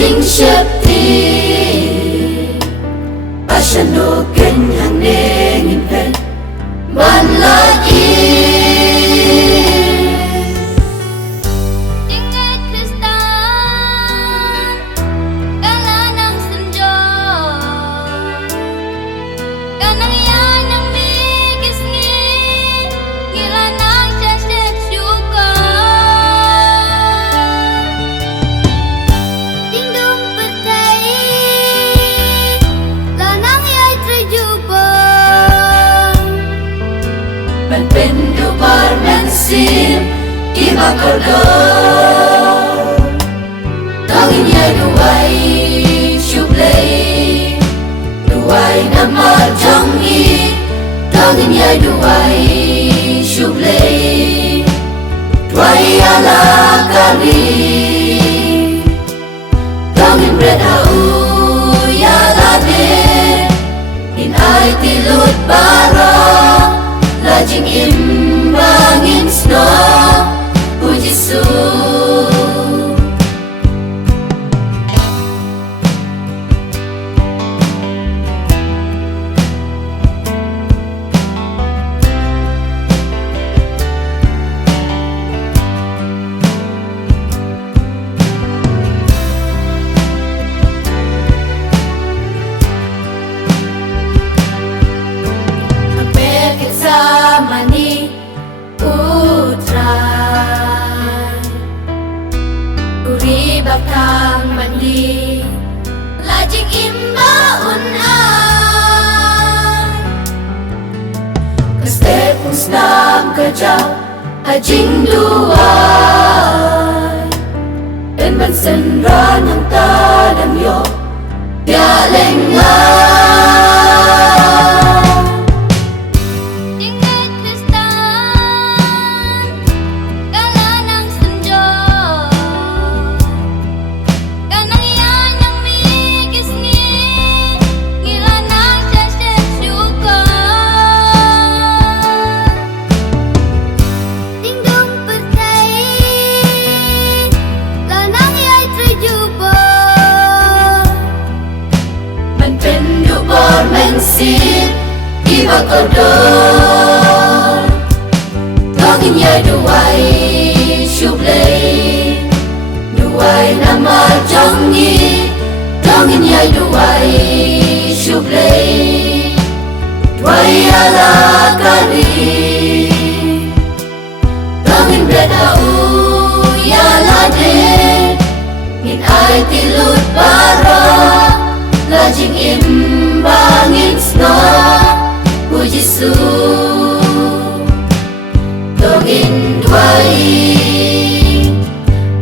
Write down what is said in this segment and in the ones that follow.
chính xếp thì Asanoken hang nengin pen man la Ingat Kristan kala ng senja kanang yan ang migis gila ng syasyat syuka Dingdong patay lanang yay trejubang man pendu par man sim iba kordo tangin ya duai shublei duai nama jongi tangin ya duai shublei duai ala kali tangin red au ya lade in ai tilut bara lajing imbangin snow puji su Pekit sama ni utrai Uri bakang mandi Lajing imba unai Keste pun senang kejau Hajing duai Dan mensenra nang tadang yo Dia lengah Ingat Kristan kala ng senja kanang yan ang migis gila ng syasyat syuka Dingdong patay lanang yay trejubang Man pendu bor mensin Iba kodor Tangin ya duai shublei Duai nama jongi Tangin ya duai shublei Duai ala kali Tangin breda u ya lade Ngin ai tilut bara Lajing imbangin snow puji su Tongin duai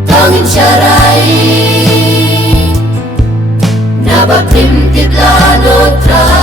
Tongin syarai Nabak lim titla dotra